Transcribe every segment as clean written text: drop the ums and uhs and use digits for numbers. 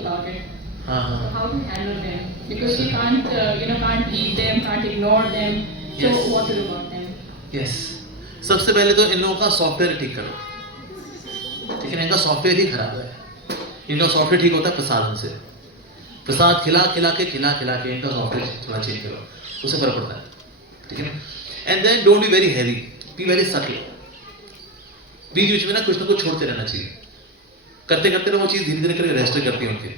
about it. हाँ. How to handle them? Because you can't, can't eat them, can't ignore them. So Yes. what to do about them? Yes, सबसे पहले तो इन लोगों का software ठीक करो. ठीक है ना, इनका सॉफ्टवेयर ही खराब है. इनका सॉफ्टवेयर ठीक होता है प्रसाद से. प्रसाद खिला खिला के इनका सॉफ्टवेयर थोड़ा चेंज करो, उससे फर्क पड़ता है. ठीक है ना. And then don't be very heavy, be very subtle. बीच बीच में ना कुछ छोड़ते रहना चाहिए. करते करते ना वो चीज धीरे धीरे करके रजिस्टर करती है उनके.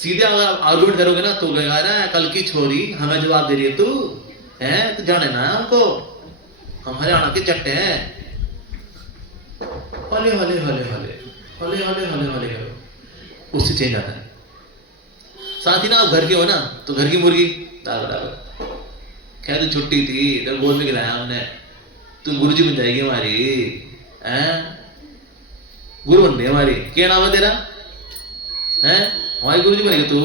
सीधे अगर आर्गुमेंट करोगे ना तो कहेगा ना कल की छोरी हमें जवाब दे रही है तू है, तो जाने ना हमको, हम हरियाणा के चट्टे हैं. हौले हौले हौले हौले हौले हौले हौले हौले करो, उससे चेंज आता है. साथ ही ना आप घर के हो ना तो घर की मुर्गी दाल बराबर. खैर तो छुट्टी थी तो गोद में गिराया हमने, तू गुरुजी बन जाएगी हमारी. गुरु बन गई हमारी. क्या नाम है तेरा? हैं हमारी गुरुजी बनेगी तू.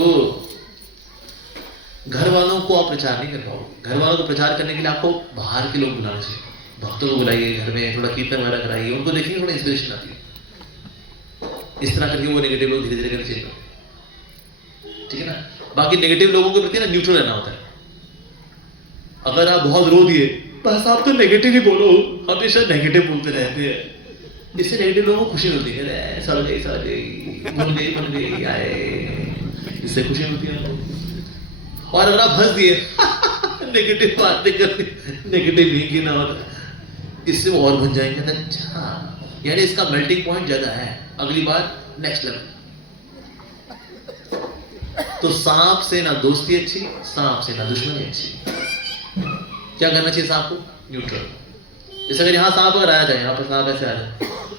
घर वालों को आप प्रचार नहीं कर पाओगे. घर वालों को प्रचार करने के लिए आपको बाहर के लोग बुलाना चाहिए. भक्तों को बुलाइए घर में, थोड़ा कीर्तन वगैरह कराइए, उनको देखिए थोड़ा इंस्पिरेशन आती है. इस तरह करके वो नेगेटिव लोग धीरे धीरे करके चेंज होते. ठीक है ना. बाकी नेगेटिव लोगों के प्रति ना न्यूट्रल रहना होता है. अगर आप बहुत रो दिए बस आप तो नेगेटिव ही बोलो, हमेशा नेगेटिव बोलते रहते हैं, इससे नेगेटिव लोगों को खुशी मिलती है. सड़ गई बन गई आए, इससे खुशी मिलती है. और अगर आप हंस दिए नेगेटिव बातें करते, नेगेटिव ही ना होता, इससे वो और बन जाएंगे. अच्छा यानी इसका मेल्टिंग पॉइंट ज्यादा है. अगली बार नेक्स्ट लेवल. तो सांप से ना दोस्ती अच्छी, सांप से ना दुश्मनी अच्छी. क्या करना चाहिए सांप को? न्यूट्रल. जैसे अगर यहाँ सांप अगर आया जाए, यहाँ पर सांप ऐसे आ जाए,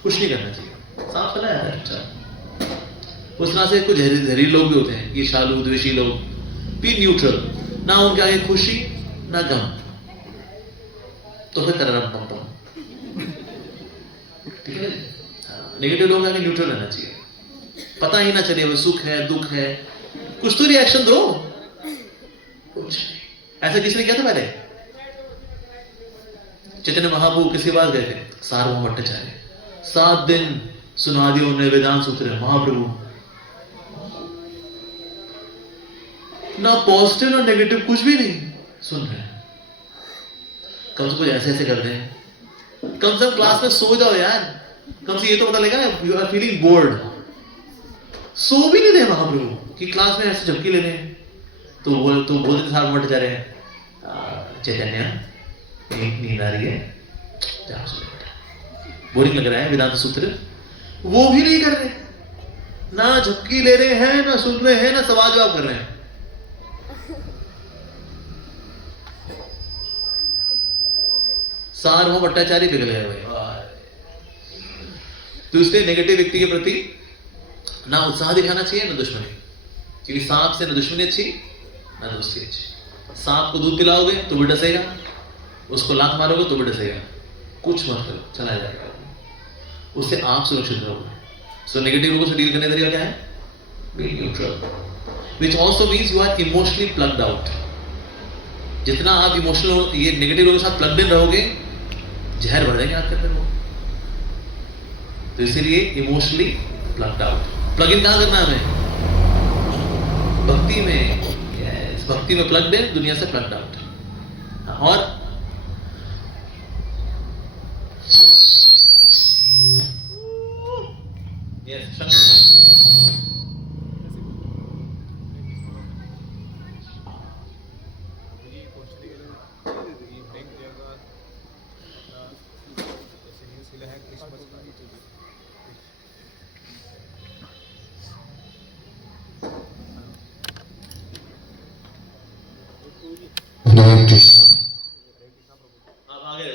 कुछ नहीं करना चाहिए. सांप चला जाता है. अच्छा उस तरह से कुछ जहरीले लोग भी होते हैं, ये शालू द्वेषी लोग. B neutral. ना उनके आगे खुशी ना गम, तो फिर तररम पम पम. ठीक है. नेगेटिव लोगों के आगे न्यूट्रल रहना चाहिए. पता ही ना चले वो सुख है दुख है, कुछ तो रिएक्शन दो. कुछ ऐसा किसी ने किया था पहले? चैतन्य महाप्रभु किसी बात गए थे, सार्वभौम भट्टाचार्य. 7 दिन सुना दिया उन्हें वेदांत सूत्र. महाप्रभु ना पॉजिटिव ना नेगेटिव कुछ भी नहीं सुन रहे हैं. कम से कुछ ऐसे ऐसे कर रहे हैं. कम से कम क्लास में सो जाओ यार. कम से ये तो पता लगेगा यू आर फीलिंग बोर्ड. सो भी नहीं रहे महाप्रभु कि क्लास में ऐसे झपकी ले रहे हैं. तो बोलते सार्वभौम भट्टाचार्य हैं, चैतन्य नींद आ रही है, जाओ सो बेटा, बोरिंग लग रहा है वेदांत सूत्र. वो भी नहीं कर रहे. ना झपकी ले रहे हैं, ना सुन रहे हैं, ना सवाल जवाब कर रहे हैं. सार्वभौम भट्टाचार्य पिघल गए भाई. तो इसलिए नेगेटिव व्यक्ति के प्रति ना उत्साह दिखाना चाहिए ना दुश्मनी. क्योंकि सांप से ना दुश्मनी अच्छी ना दोस्ती अच्छी. सांप को दूध पिलाओगे तो भी डसेगा, उसको लात मारोगे तो भी डसेगा. कुछ मत करो, चला जाएगा. उससे आप सुरक्षित रहोगे. सो नेगेटिव लोगों से डील करने का तरीका क्या है? Be neutral. Which also means you are emotionally plugged out. जितना आप इमोशनल ये नेगेटिव लोगों के साथ प्लग्ड इन रहोगे, जहर बढ़ जाएंगे आपके अंदर वो. तो इसीलिए emotionally plugged out. Plug in कहाँ करना है हमें? भक्ति में. yes, भक्ति में प्लग्ड इन, दुनिया से प्लग्ड आउट. और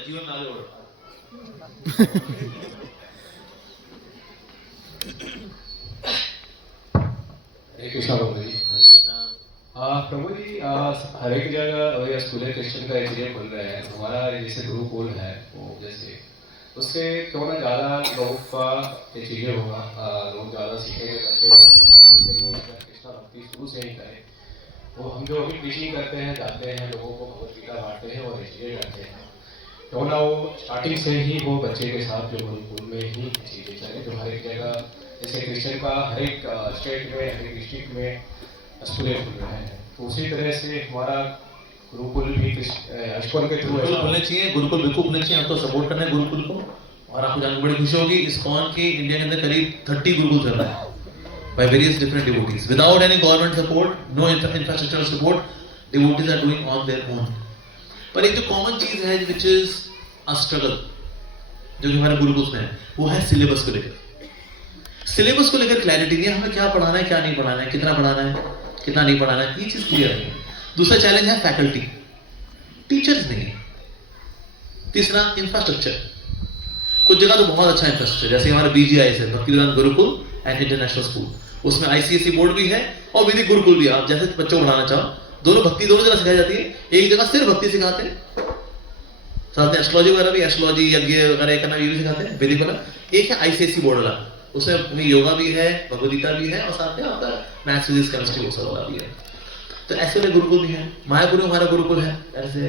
जीवन में आगे बढ़ो. प्रभु जी हर एक जगह या स्कूल क्रिश्चियन का एरिया खुल रहा है. हमारा जैसे गुरुकुल है वो जैसे उससे क्यों ना ज़्यादा लोगों का ये चीज़ें होगा. लोग ज़्यादा सीखेंगे, बच्चे शुरू से ही कृष्णा भक्ति शुरू से ही करें. तो हम जो अभी टीचिंग करते हैं, जाते हैं लोगों को भगवत गीता बांटते हैं और ये चीज़ें करते हैं, क्यों ना वो स्टार्टिंग से ही वो बच्चे के साथ जो गुरुकुल में ही चीज़ें चले, जो हर एक जगह जैसे क्रिश्चियन का हर एक स्टेट में, हर एक डिस्ट्रिक्ट में स्कूलें खुल रहे हैं, तो उसी तरह से हमारा गुरुकुल भी इस्कॉन के थ्रू गुरुकुल खुलने चाहिए, गुरुकुल बिल्कुल खुलने चाहिए। आपको सपोर्ट करना है गुरुकुल को। और आपको जानकर बड़ी खुशी होगी, इस्कॉन के इंडिया के अंदर करीब 30 गुरुकुल चल रहा है by various different devotees without any government support, no infrastructural support, devotees are doing on their own. पर एक जो कॉमन चीज है which is a struggle जो कि हमारे गुरुकुल में है, वो है सिलेबस को लेकर। सिलेबस को लेकर क्लैरिटी नहीं है, हमें क्या पढ़ाना है, क्या नहीं पढ़ाना है, कितना पढ़ाना है, कितना नहीं पढ़ाना है, ये चीज क्लियर नहीं है। दूसरा चैलेंज है फैकल्टी, टीचर्स नहीं है। तीसरा इंफ्रास्ट्रक्चर, कुछ जगह तो बहुत अच्छा इंफ्रास्ट्रक्चर, जैसे हमारे BGIS है, Bhaktivedanta Gurukul and international school, उसमें ICSE बोर्ड भी है और वैदिक गुरुकुल भी है। आप जैसे बच्चों को पढ़ाना चाहो, दोनों भक्ति दोनों जगह सिखाई जाती है। एक जगह सिर्फ भक्ति सिखाते हैं, साथ में एस्ट्रोलॉजी वगैरह भी, एस्ट्रोलॉजी यज्ञ वगैरह करना ये भी सिखाते हैं वैदिक वाला। एक है ICSE बोर्ड वाला, उसमें योगा भी है, भगवद गीता भी है और साथ में आपका मैथ्स फिजिक्स केमिस्ट्री वो सब वाला भी है। तो ऐसे वाले गुरुकुल भी है। मायापुर में हमारा गुरुकुल है ऐसे।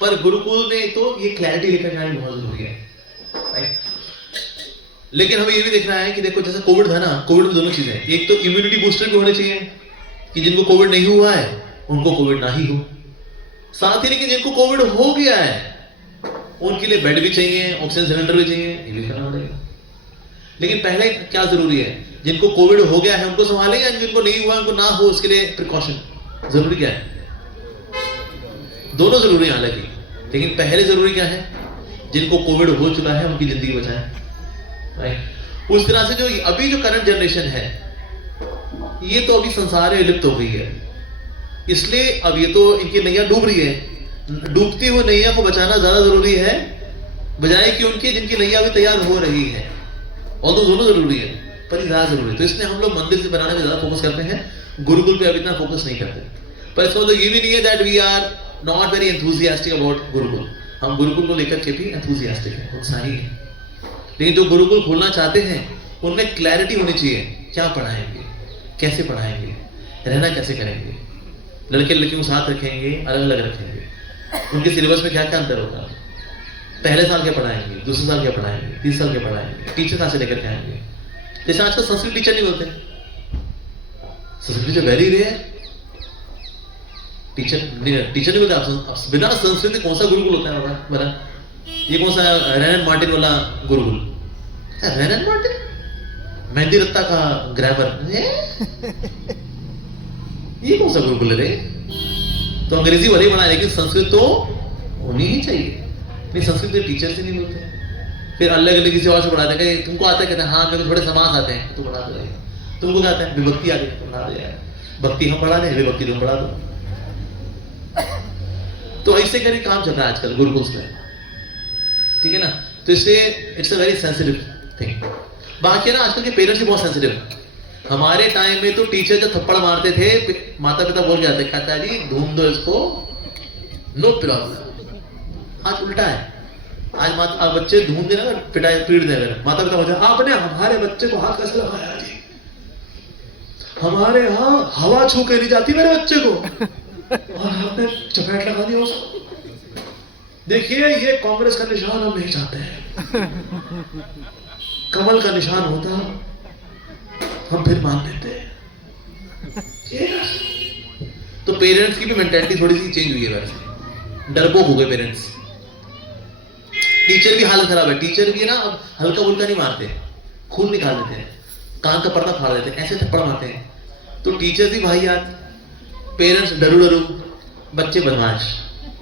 पर गुरुकुल में तो ये क्लैरिटी लेकर जाना बहुत जरूरी है, राइट। लेकिन हमें ये भी देखना है कि देखो जैसे कोविड था ना, कोविड में दोनों चीजें, एक तो इम्यूनिटी बूस्टर भी होने चाहिए कि जिनको कोविड नहीं हुआ है उनको कोविड ना ही हो, साथ ही लेकिन जिनको कोविड हो गया है उनके लिए बेड भी चाहिए, ऑक्सीजन सिलेंडर भी चाहिए, ये भी करना पड़ेगा। लेकिन पहले क्या जरूरी है, जिनको कोविड हो गया है उनको संभालेंगे, जिनको नहीं हुआ उनको ना हो उसके लिए प्रिकॉशन जरूरी क्या है, दोनों जरूरी है हालांकि, लेकिन पहले जरूरी क्या है, जिनको कोविड हो चुका है उनकी जिंदगी बचाएं, राइट। उस तरह से जो अभी जो करंट जनरेशन है ये तो अभी संसार में लिप्त हो गई है, इसलिए अब ये तो इनकी नैया डूब रही है, डूबती हुई नैया को बचाना ज्यादा जरूरी है बजाय कि उनकी जिनकी नैया अभी तैयार हो रही है। और तो दोनों जरूरी है पर ज्यादा जरूरी है, तो इसलिए हम लोग मंदिर से बनाने में ज्यादा फोकस करते हैं, गुरुकुल पे अभी इतना फोकस नहीं करते। पर इसका मतलब ये भी नहीं है that we are not very enthusiastic about gurukul, हम गुरुकुल को लेकर के भी एंथुसियास्टिक है, उत्साही है। लेकिन जो गुरुकुल खोलना चाहते हैं उनमें क्लैरिटी होनी चाहिए, क्या पढ़ाएंगे, कैसे पढ़ाएंगे, रहना कैसे करेंगे, लड़के लड़कियों को साथ रखेंगे, अलग अलग रखेंगे, उनके सिलेबस में क्या क्या अंतर होगा, पहले साल क्या पढ़ाएंगे, दूसरे साल क्या पढ़ाएंगे, तीसरे साल क्या पढ़ाएंगे, टीचर कहाँ से लेकर के आएंगे। जैसे आजकल संस्कृत टीचर नहीं बोलते, Sanskrit teacher very rare, teacher नहीं बोलते। आप बिना संस्कृत कौन सा गुरुकुल होता है बना, ये कौन सा रेनन मार्टिन वाला गुरुकुल, रेनन मार्टिन, मेहंदी रत्ता का ग्रामर, ये कौन सा गुरुकुल है? तो अंग्रेजी वाले ही बना, लेकिन संस्कृत तो होनी ही चाहिए। नहीं, संस्कृत के टीचर से नहीं बोलते, फिर अलग अलग किसी और से पढ़ाते हैं। तुमको आता है, कहते हैं हाँ मेरे को थोड़े समास आते हैं, तो पढ़ा दो। तुमको क्या आता है, विभक्ति आती है, तो पढ़ा दो यार, भक्ति हम पढ़ा दें, विभक्ति तुम पढ़ा दो। तो ऐसे करके काम चल रहा है आजकल गुरुकुल में, ठीक है ना। तो इसलिए it's a very sensitive thing. बाकी ना आजकल के पेरेंट्स भी बहुत सेंसिटिव है। हमारे टाइम में तो टीचर जब थप्पड़ मारते थे, माता पिता बोल जाते, कहता है जी ढूंढ दो इसको, नो प्रॉब्लम। आज उल्टा है, आज बच्चे ढूंढ देना, पिटाई पीट दे, माता पिता बोलते आपने हमारे बच्चे को हाथ कैसे लगाया जी, हमारे यहाँ हवा छू के नहीं जाती मेरे बच्चे को, और आपने चपेट लगा दिया उसको। देखिए ये कांग्रेस का निशान हम नहीं चाहते हैं, कमल का निशान होता हम फिर मान देते हैं। तो पेरेंट्स की भी मेंटालिटी थोड़ी सी चेंज हुई है, वैसे डरपोक हो गए पेरेंट्स। टीचर भी हालत खराब है, टीचर भी ना अब हल्का फुल्का नहीं मारते, खून निकाल देते हैं, कान का पर्दा फाड़ देते हैं, ऐसे थप्पड़ मारते हैं। तो टीचर भी भाई यार, पेरेंट्स डरू डरू, बच्चे बदमाश,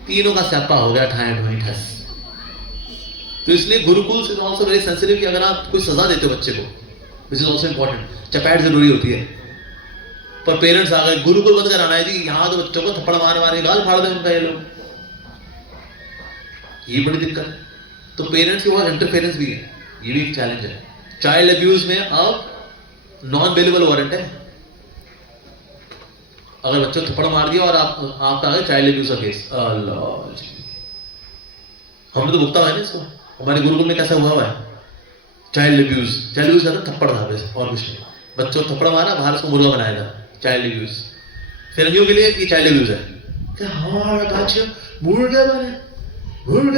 तीनों का स्यापा हो गया, ठाए ढोई ठस। तो इसलिए Gurukul is also very sensitive कि अगर आप कोई सजा देते हो बच्चे को, विच इज आल्सो इंपॉर्टेंट, चपेट जरूरी होती है। पर पेरेंट्स आ गए गुरुकुल बंद कराना है जी, यहाँ तो बच्चों को थप्पड़ मार मार के गाल फाड़ दें उनका, ये लोग, ये बड़ी दिक्कत है। तो पेरेंट्स की बहुत इंटरफेरेंस भी है, ये भी एक चैलेंज है। चाइल्ड अब्यूज में अब नॉन बेलेबल वारंट है, अगर बच्चों थप्पड़ मार दिया और आपका आ गया चाइल्ड अब्यूज का केस, अल्लाह, हमने तो भुगता हुआ है ना इसको। हमारे गुरुकुल में कैसा हुआ है चाइल्ड अब्यूज का थप्पड़ था बस, और कुछ नहीं। बच्चों को थप्पड़ मारा, बाहर उसको मुर्गा बनाया था, चाइल्ड अब्यूज। फिर के लिए ये चाइल्ड अब्यूज है, क्या हमारा बच्चा मुर्गा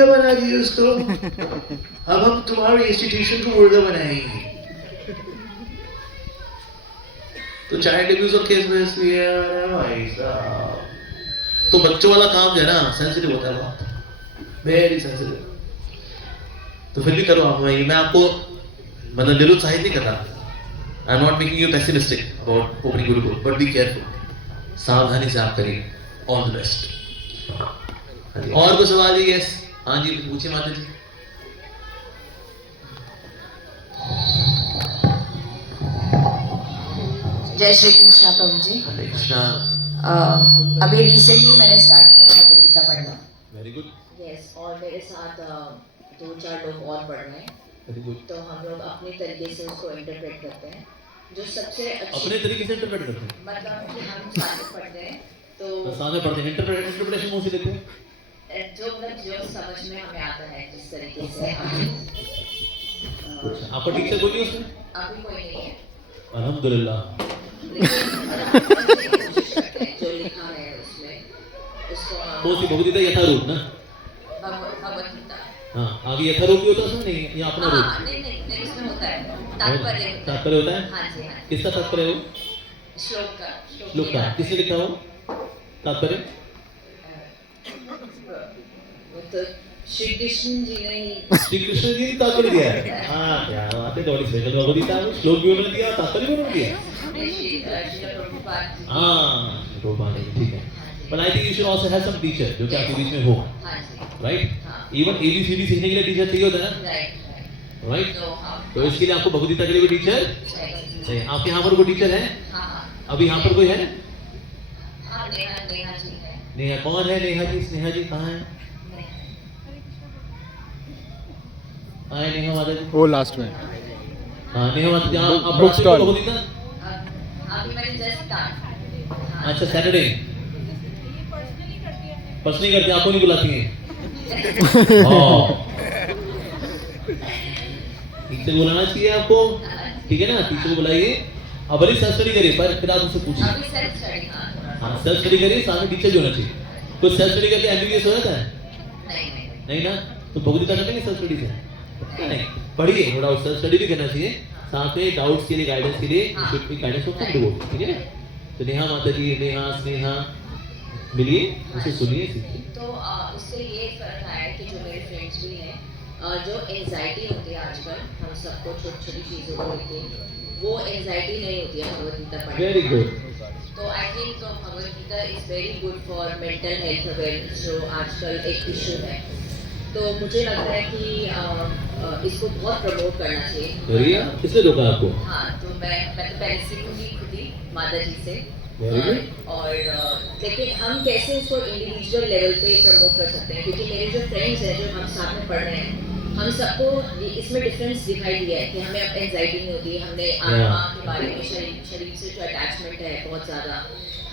बना दिया उसको, अब हम तुम्हारे इंस्टीट्यूशन को मुर्गा बनाएंगे। तो चाइल्ड अब्यूज और केस बेस भी है। अरे भाई साहब, तो बच्चों वाला काम जो है ना सेंसिटिव होता है, बहुत वेरी सेंसिटिव। तो फिर भी करो आप। मैं आपको मतलब निरुत्साहित नहीं कर रहा, I am not making you pessimistic about opening Gurukul, but be careful, सावधानी से आप करिए। All the best. और कोई सवाल है? यस, हाँ जी पूछिए माता जी। जय श्री कृष्णा प्रभु जी। हरे कृष्णा। अभी रिसेंटली मैंने स्टार्ट किया भगवद गीता पढ़ना। Very good. यस, और मेरे साथ 2-4 लोग और पढ़ रहे हैं। Very good. तो हम लोग अपने तरीके से उसको इंटरप्रेट करते हैं। जो सबसे अच्छी अपने तरीके से इंटरप्रेट करते हैं, मतलब कि हम साथ में पढ़ते हैं तो साथ में पढ़ते हैं, इंटरप्रिटेशन मुंह से देते हैं। जो समझ में हमें आता है जिस तरीके से हम आपका टीचर कोई नहीं उसमें? अभी कोई नहीं है, अल्हम्दुलिल्लाह। लेकिन कोशिश करते हैं जो लिखा है उसमें उसको कौन सी भगवद गीता? यथारूप ना? भगवद गीता। हाँ, आगे यथारूप होता है उसमें, नहीं या अपना रूप? हाँ, नहीं उसमें होता है तात्पर्य। तात्पर्य होता है? हाँ जी, हाँ। किसका तात्पर्य हो? श्लोक का। श्लोक का किसने लिखा हो तात्पर्य? वो तो श्री कृष्ण जी ने ही। श्री कृष्ण जी ने तात्पर्य दिया है। हाँ क्या बात है, थोड़ी स्पेशल भगवद गीता में श्लोक भी उन्होंने दिया, तात्पर्य भी उन्होंने दिया। श्री प्रभुपाद जी। हाँ प्रभुपाद जी, ठीक है। But I think you should also have some teacher जो कि आपके बीच में हो, हाँ जी, right? हाँ। Even ABCD सीखने के लिए टीचर चाहिए होता है ना, राइट। right? तो हाँ, तो इसके लिए आपको भगवद गीता के लिए कोई टीचर चाहिए। चाहिए। आपके यहाँ पर कोई टीचर है? हाँ हाँ अभी यहाँ पर कोई है? हाँ, नेहा जी है। नेहा कौन है? नेहा जी, स्नेहा जी कहाँ है? कहाँ है नेहा माता जी? वो लास्ट में। हाँ नेहा माता जी, आप Book पढ़ाते हो stall। भगवद गीता? अभी मैंने जस्ट स्टार्ट। अच्छा सैटरडे पर्सनली करती, आपको नहीं बुलाती हैं? टीचर बुलाना चाहिए आपको, ठीक है ना? टीचर को बुलाइए, अब भले सेल्फ स्टडी करिए, पर फिर आप उनसे पूछिए। अभी सेल्फ स्टडी। हाँ सेल्फ स्टडी करिए, साथ में टीचर भी होना चाहिए। कोई सेल्फ स्टडी करके एमबीबीएस हो जाता है? नहीं नहीं ना? तो भगवद गीता करते नहीं सेल्फ स्टडी से? नहीं, पढ़िए थोड़ा, सेल्फ स्टडी भी करना चाहिए, साथ में डाउट्स के लिए, गाइडेंस के लिए should be guidance of friend, ठीक है? तो नेहा माता जी, नेहा स्नेहा मिलिए, उसे सुनिए, सीखिए। तो उससे ये फर्क आया है कि जो मेरे फ्रेंड्स भी हैं, जो एंजाइटी होती है आजकल हम सबको छोटी छोटी चीज़ों को लेके, वो एंजाइटी नहीं होती है भगवद गीता पढ़ने। Very good. तो आई थिंक तो Bhagavad Gita is very good for mental health awareness, जो आजकल एक इशू है। तो मुझे लगता है कि इसको बहुत प्रमोट करना चाहिए। करिए, किसने रोका आपको? हाँ, तो मैं तो पहले सीखूंगी खुद ही माता जी से। Very good। और लेकिन हम कैसे इसको इंडिविजुअल लेवल पे प्रमोट कर सकते हैं, क्योंकि मेरे जो फ्रेंड्स हैं जो हम साथ में पढ़ रहे हैं, हम सबको इसमें डिफरेंस दिखाई दिया है कि हमें अब एंजाइटी नहीं होती, हमने आत्मा के बारे में, शरीर से जो अटैचमेंट है बहुत ज़्यादा,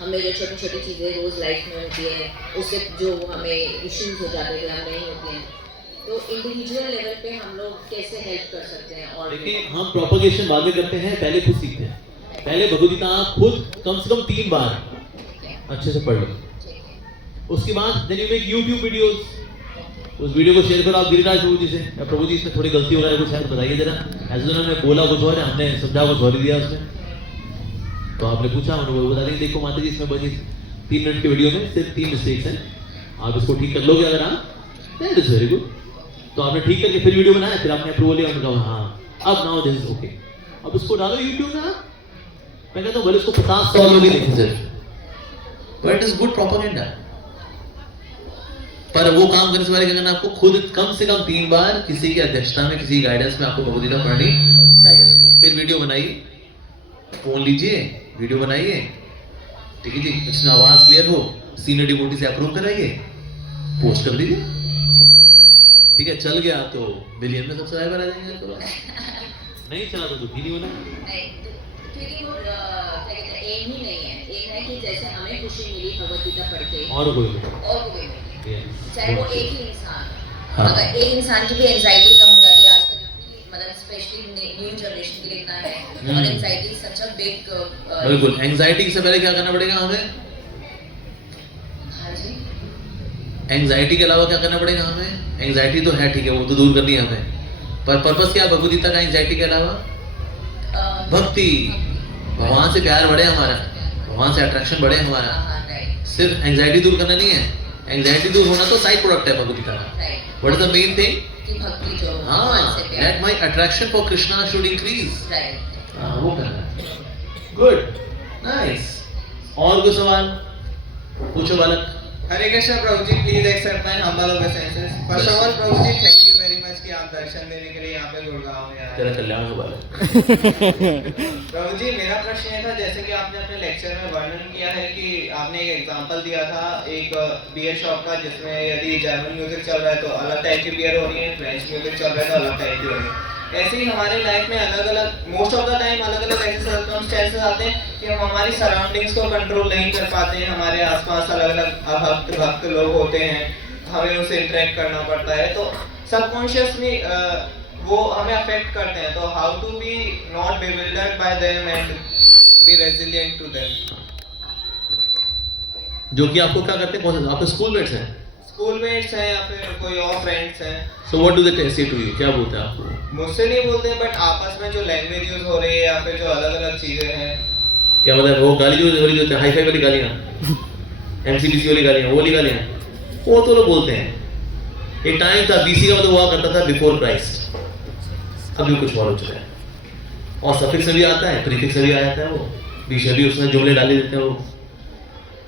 हमें जो छोटी छोटी चीज़ें रोज़ लाइफ में होती है उससे जो हमें इश्यूज हो जाते थे हम नहीं होती हैं। तो इंडिविजुअल लेवल पे हम लोग कैसे हेल्प कर सकते हैं? और देखिए हम प्रोपगेशन बाद में करते हैं, पहले खुद सीखते हैं। पहले भगवद गीता खुद कम से कम 3 बार अच्छे से पढ़ लो, उसके बाद then you make YouTube videos, उस वीडियो को शेयर करो आप गिरिराज प्रभु जी से, या प्रभु जी इसमें थोड़ी गलती वगैरह कुछ है तो बताइए जरा। ऐसे उन्होंने बोला कुछ और है, हमने समझा कुछ और ही दिया उसमें, तो आपने पूछा, उन्होंने बता देंगे देखो माता जी इसमें बस 3 मिनट के वीडियो में सिर्फ 3 मिस्टेक्स हैं, आप इसको ठीक कर लोगे अगर आप, दैट इज वेरी गुड। तो आपने ठीक करके फिर वीडियो बनाया, फिर आपने अप्रूवल लिया, उन्होंने कहा हाँ अब नाउ दिस इज ओके, अब उसको डालो यूट्यूब में। मैं कहता हूँ भले उसको 50-100 लोग ही देखें सिर्फ, but it is good propaganda. पर वो काम करने से पहले क्या करना, आपको खुद कम से कम 3 बार किसी की अध्यक्षता में, किसी गाइडेंस में आपको भगवद गीता पढ़नी चाहिए। फिर वीडियो बनाइए, फोन लीजिए, वीडियो बनाइए, ठीक है जी, इसमें आवाज क्लियर हो, सीनियर डिवोटी से अप्रूव कराइए, पोस्ट कर दीजिए, ठीक है? चल गया तो मिलियन में सब्सक्राइबर आ जाएंगे आपके पास, नहीं चला तो दुखी नहीं होना। क्योंकि वो एम ही नहीं है, एम है कि जैसे हमें खुशी मिली भगवद गीता पढ़ के और कोई मिले, चाहे वो एक ही इंसान, हाँ। अगर एक इंसान की भी एंजाइटी कम हो जाती है आजकल, मतलब स्पेशली न्यू जनरेशन के लिए इतना है, और एंजाइटी सच अ बिग। बिल्कुल, एंजाइटी से पहले क्या करना पड़ेगा हमें? हाँ जी, एंजाइटी के अलावा क्या करना पड़ेगा हमें? एंजाइटी तो है, ठीक है, वो तो दूर करनी है हमें, पर पर्पस क्या है भगवद गीता का एंजाइटी के अलावा? भक्ति। भगवान से प्यार बढ़े हमारा, भगवान से अट्रैक्शन बढ़े हमारा। हाँ, right, सिर्फ एंजाइटी दूर करना नहीं है, एंजाइटी दूर होना तो साइड प्रोडक्ट है भगवती का। right. What is the main thing? कि भक्ति जो हाँ, भगवान से प्यार, that my attraction for Krishna should increase. right. हाँ, वो करना है। Good, nice. और कोई सवाल पूछो बालक। हरे कृष्ण प्रभु जी, please accept my humble obeisances. First of all प्रभु जी, थैंक यू वेरी मच कि आप दर्शन देने के लिए यहाँ पे गुड़गांव में आए। तेरा कल्याण हो बालक। प्रभु जी, मेरा प्रश्न ये था, जैसे कि आपने अपने लेक्चर में वर्णन किया है कि आपने एक एग्जांपल दिया था एक बियर शॉप का, जिसमें यदि जर्मन म्यूजिक चल रहा है तो अलग टाइप की बियर हो रही है, फ्रेंच म्यूजिक चल रहा है तो अलग टाइप की हो रही है। ऐसे ही हमारे लाइफ में अलग अलग मोस्ट ऑफ द टाइम अलग अलग ऐसे सर्कमस्टेंसेस आते हैं कि हम हमारी सराउंडिंग्स को कंट्रोल नहीं कर पाते हैं। हमारे आसपास अलग अलग भक्त लोग होते हैं, हमें उनसे इंटरेक्ट करना पड़ता है, तो सबकॉन्शियसली वो हमें अफेक्ट करते हैं। तो how to be not bewildered by them and be resilient to them? जो कि आपको क्या करते हैं, कौन से आपके स्कूलमेट्स हैं? स्कूलमेट्स हैं या फिर कोई और फ्रेंड्स हैं। सो व्हाट डू दे से टू यू? क्या बोलते हैं आपको? मुझसे नहीं बोलते, बट आपस में जो लैंग्वेज यूज हो रही है या फिर जो अलग अलग चीजें हैं। क्या मतलब वो गाली जो वाली जो होती है, हाई फाई वाली गालियाँ, एमसीबीसी वाली गालियाँ, वो वाली गालियाँ, वो तो लोग बोलते हैं। एक टाइम था बीसी का मतलब हुआ करता था बिफोर क्राइस्ट, अभी कुछ और हो चुका है। और सफिक्स से भी आता है, प्रीफिक्स से भी आ जाता है, वो बीच भी उसमें जुमले डाले देते हैं वो।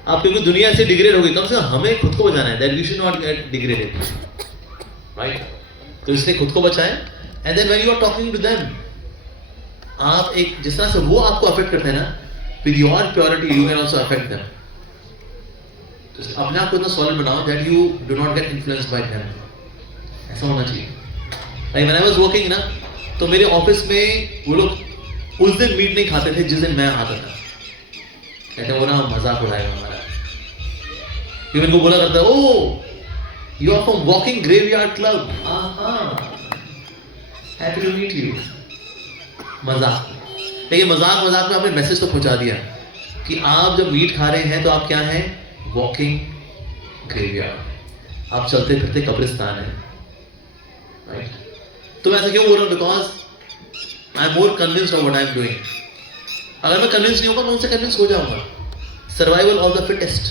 आप क्योंकि दुनिया से डिग्रेड हो गई, कम से कम हमें खुद को बचाना है, that we should not get degraded, right? तो इसलिए खुद को बचाएं। And then when you are talking to them, आप एक जिस तरह से वो आपको अफेक्ट करते हैं ना, with your purity you can also affect them. तो अपने आप को इतना सॉलिड बनाओ that you do not get influenced by them. ऐसा होना चाहिए। Like when I was working ना, तो मेरे ऑफिस में वो लोग उस दिन मीट नहीं खाते थे जिस दिन मैं आता था। कहते वो ना मजाक उड़ाएगा हमारा, क्योंकि इनको बोला करता है, oh you are from walking graveyard club, happy to meet you. मजाक, लेकिन मजाक मजाक में आपने मैसेज तो पहुंचा दिया कि आप जब मीट खा रहे हैं तो आप क्या हैं? वॉकिंग ग्रेवयार्ड, आप चलते फिरते कब्रिस्तान है, राइट? तो मैं ऐसा क्यों बोल रहा हूँ? Because I am more convinced of what I am doing. अगर मैं कन्विंस नहीं होगा, मैं उनसे कन्विंस हो जाऊंगा। Survival of the fittest,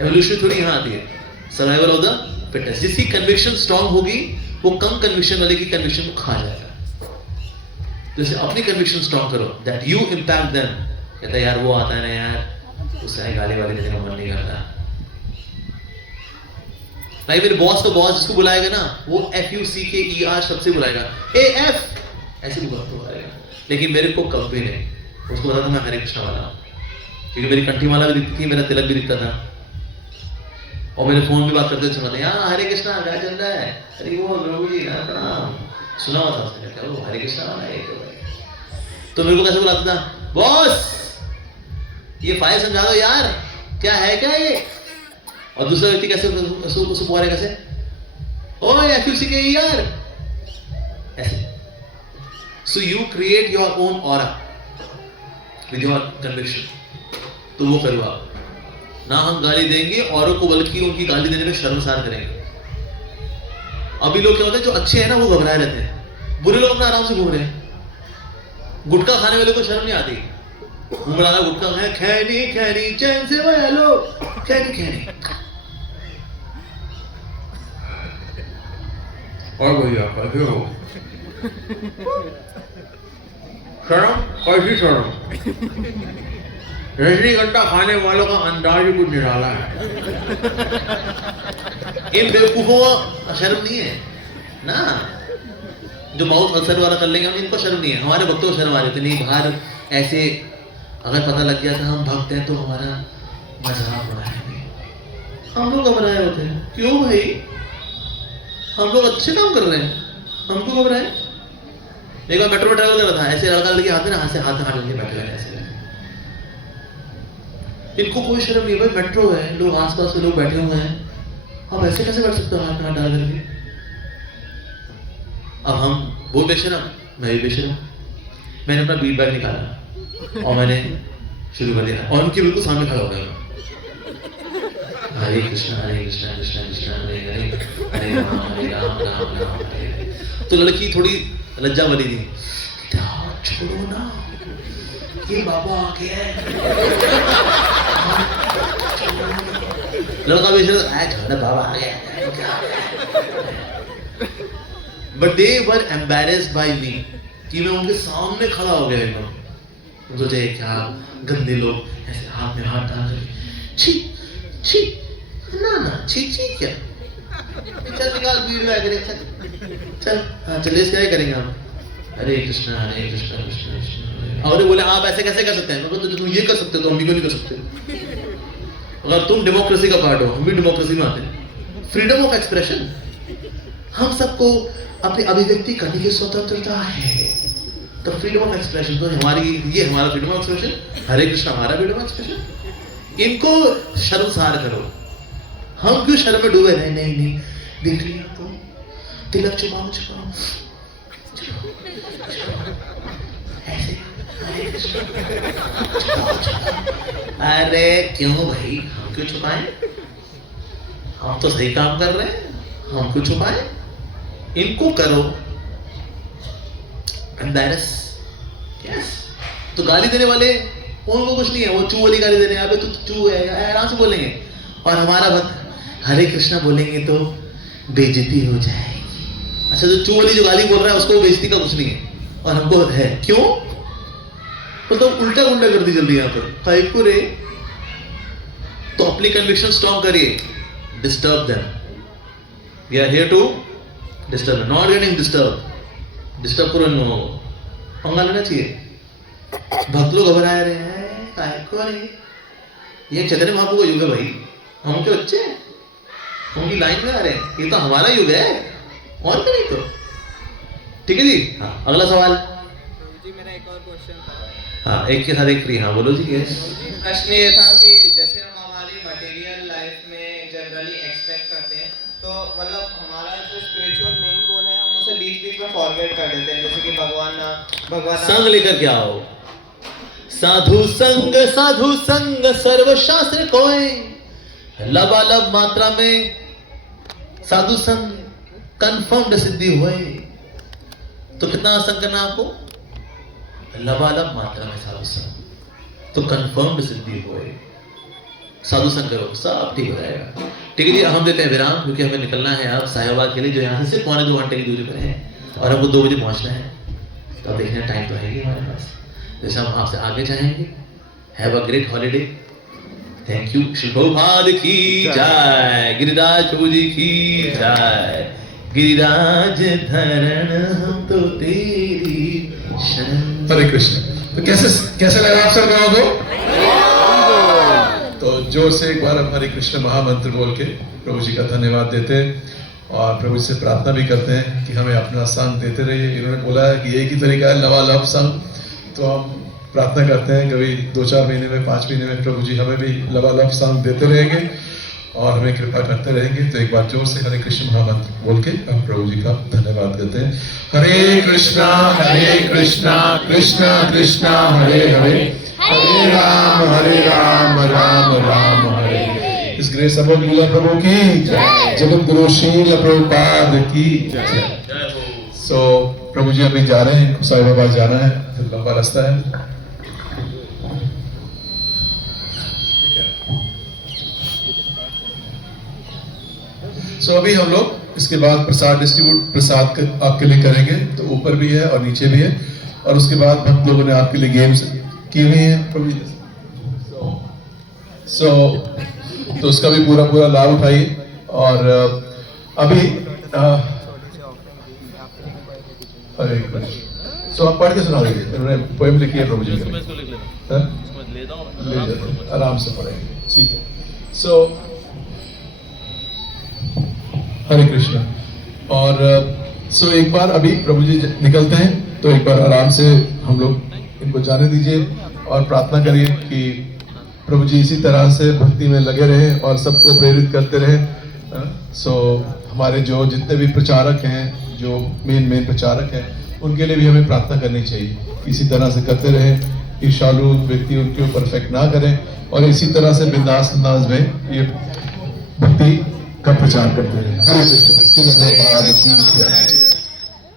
evolution थोड़ी यहाँ आती है, सर्वाइवल ऑफ द फिटेस्ट। जिसकी कन्विक्शन स्ट्रांग होगी वो कम कन्विक्शन वाले की कन्विक्शन को खा जाएगा। जैसे अपनी कन्विक्शन स्ट्रांग करो दैट यू इम्पैक्ट देम। कहता है यार वो आता है ना यार, उससे गाली वाली देने का मन नहीं करता। भाई मेरे बॉस को बॉस जिसको बुलाएगा ना, वो FUCKER शब्द से बुलाएगा, AF ऐसे भी बुलाएगा। लेकिन मेरे को कभी नहीं, उसको पता था मैं हरे कृष्णा वाला हूँ, क्योंकि मेरी कंठी माला भी दिखती थी, मेरा तिलक भी दिखता था, और मेरे फोन भी बात करते सुना था, हाँ हरे कृष्णा क्या चल रहा है, अरे वो प्रभु जी प्रणाम, सुना हुआ था उसने, क्या वो हरे कृष्णा वाला है तो मेरे को कैसे बुलाता था, बॉस ये फाइल समझा दो यार, क्या है क्या ये। और दूसरा व्यक्ति कैसे उसको पुकारे, कैसे ओए FUCKER ऐसे। So you create your own aura with your conviction. तो वो करो आप ना, हम गाली देंगे औरों को, बल्कि उनकी गाली देने में शर्मसार करेंगे। अभी लोग क्या होते हैं, जो अच्छे हैं ना वो घबराए रहते हैं, बुरे लोग अपना आराम से घूम रहे हैं। गुटखा खाने वाले को शर्म नहीं आती, उमड़ाना गुटखा है, खैनी खैनी चैन से भाई हेलो खैनी खैनी। और भैया कैसे हो, शर्म कैसी शर्म, रजनीगंधा खाने वालों का अंदाज ही कुछ निराला है। इन बेवकूफों को शर्म नहीं है ना, जो माउथ अल्सर वाला कर लेंगे, इनको शर्म नहीं है। हमारे भक्तों को शर्म आ रही थी, नहीं बाहर ऐसे अगर पता लग गया था हम भक्त हैं तो हमारा मजाक उड़ाएंगे। हम लोग घबराए होते हैं, क्यों भाई, हम लोग अच्छे काम कर रहे हैं, हमको घबराए। एक बार मेट्रो में ट्रैवल कर रहा था, ऐसे लड़का लड़की आते ना, हाथ से हाथ लेके बैठे हुए ऐसे, इनको कोई शर्म नहीं। भाई मेट्रो है, लोग आसपास के लोग बैठे हुए हैं, आप ऐसे कैसे बैठ सकते हो हाथ में हाथ डाल करके। अब हम वो बेशरम, मैं भी बेशरम, मैंने अपना बीट बैग निकाला और मैंने शुरू कर दिया, और उनके बिल्कुल सामने खड़ा हो गया। हरे कृष्णा कृष्णा कृष्णा हरे हरे, हरे राम राम राम हरे। तो लड़की थोड़ी लज्जा वाली थी, छोड़ो ना, ये बाबा आ गया है। लड़का भी छोड़ो, बाबा आ गया। But they were embarrassed by me कि मैं उनके सामने खड़ा हो गया एकदम। सोचे क्या गंदे लोग ऐसे हाथ में हाथ डाल रहे, छी छी ना छी छी क्या, चल निकाल भीड़ में आगे चल हाँ चलिए क्या करेंगे हम, हरे कृष्णा कृष्णा कृष्णा। और बोले आप ऐसे कैसे कर सकते हैं, तो तुम ये कर सकते हो तो हम भी क्यों नहीं कर सकते। अगर तुम डेमोक्रेसी का पार्ट हो, हम भी डेमोक्रेसी में आते हैं। फ्रीडम ऑफ एक्सप्रेशन, हम सबको अपनी अभिव्यक्ति करने की स्वतंत्रता है। तो फ्रीडम ऑफ एक्सप्रेशन तो ये हमारा फ्रीडम ऑफ एक्सप्रेशन, हरे कृष्णा हमारा फ्रीडम ऑफ एक्सप्रेशन। इनको शर्मसार करो, हम क्यों शर्म में डूबे। नहीं देख लिया तो तिलक छुपाओ ऐसे, हरे कृष्णा। अरे क्यों भाई, हम क्यों छुपाएं, हम तो सही काम कर रहे हैं, हम क्यों छुपाएं। इनको करो एम्बैरस। यस, तो गाली देने वाले उनको कुछ नहीं है, वो चू वाली गाली देने यहाँ पे तो चू है, आराम से बोलेंगे। और हमारा भक्त हरे कृष्णा बोलेंगे तो बेइज्जती हो जाएगी। अच्छा, जो चू वाली जो गाली बोल रहा है उसको बेइज्जती का कुछ नहीं है, और हमको है। क्यों? तो उल्टा उल्टा कर दी जल्दी यहाँ पर को रे। तो अपनी कन्विक्शन स्ट्रॉन्ग करिए, disturb them. We are here to disturb, not getting disturb. Disturb करो इन लोगों को, पंगा लेना चाहिए। भक्त लोग घबरा रहे हैं, काहे को रे, ये चैतन्य महाप्रभु का युग है भाई, हम के बच्चे उनकी लाइन में आ रहे हैं, ये तो हमारा युग है और क्या। नहीं तो ठीक है जी। हाँ, अगला सवाल जी मेरा एक और क्वेश्चन था। हाँ, एक के साथ एक फ्री। हाँ बोलो जी। प्रश्न ये था कि जैसे हम हमारी मटेरियल लाइफ में जनरली एक्सपेक्ट करते हैं, तो मतलब हमारा जो स्पिरिचुअल मेन गोल है हम उसे बीच में फॉरगेट कर देते हैं। जैसे कि भगवान संग लेकर के आओ, साधु संग सर्व शास्त्र कोय, लबालब मात्रा में साधु संग कंफर्म्ड सिद्धि हुए। तो कितना संग करना आपको, लबालब मात्रा में साधु संग, तो कंफर्म्ड सिद्धि हुए। साधु संग करो, सब ठीक हो जाएगा। ठीक है जी, हम देते हैं विराम, क्योंकि हमें निकलना है अब साहिबाबाद के लिए, जो यहाँ से सिर्फ 1.25 घंटे की दूरी पर है, और हमको 2 बजे पहुँचना है। तो अब देखने टाइम तो है ही हमारे पास, जैसे हम आपसे आगे चाहेंगे। Have a great holiday, thank you. Shri Prabhupada की जय, गिरिराज प्रभु जी की जय। गिरिराज धरण हम तो तेरी शरण। हरे कृष्ण। तो कैसे लगा आप सब लोगों को? तो जोर से एक बार हम हरे कृष्ण महामंत्र बोल के प्रभु जी का धन्यवाद देते हैं, और प्रभु जी से प्रार्थना भी करते हैं कि हमें अपना संग देते रहिए। इन्होंने बोला है कि एक ही तरीका है, लबालब संग। तो हम प्रार्थना करते हैं कभी 2-4 महीने में, 5 महीने में प्रभु जी हमें भी लबालब संग देते रहेंगे और हमें कृपा करते रहेंगे। तो एक बार जोर से हरे कृष्ण महामंत्र बोल के हम प्रभु जी का धन्यवाद देते हैं। हरे कृष्णा कृष्णा कृष्णा हरे हरे, हरे राम राम राम हरे। इस ग्रेस अमोल लीला प्रभु की जय, जगत गुरु श्रील प्रभुपाद की जय। सो प्रभु जी अभी जा रहे हैं, इनको साहिबाबाद जाना है, लंबा रास्ता है। सो अभी हम लोग इसके बाद प्रसाद डिस्ट्रीब्यूट, प्रसाद आपके लिए करेंगे। तो ऊपर भी है और नीचे भी है, और उसके बाद भक्त लोगों ने आपके लिए गेम्स की हुई हैं प्रभु जी। तो उसका भी पूरा लाभ उठाइए। और अभी हरे कृष्ण। सो आप पढ़ के सुना दीजिए, उन्होंने पोएम लिखी है प्रभु जी के लिए, आराम से पढ़ेंगे, ठीक है। सो हरे कृष्ण। और सो एक बार अभी प्रभु जी निकलते हैं, तो एक बार आराम से हम लोग इनको जाने दीजिए और प्रार्थना करिए कि प्रभु जी इसी तरह से भक्ति में लगे रहे और सबको प्रेरित करते रहे। सो हमारे जो जितने भी प्रचारक हैं, जो मेन प्रचारक हैं, उनके लिए भी हमें प्रार्थना करनी चाहिए, इसी तरह से करते रहे, ईर्ष्यालु व्यक्ति उनके ऊपर इफेक्ट ना करें, और इसी तरह से बिंदास अंदाज में ये भक्ति का प्रचार करते रहे। हरे कृष्ण।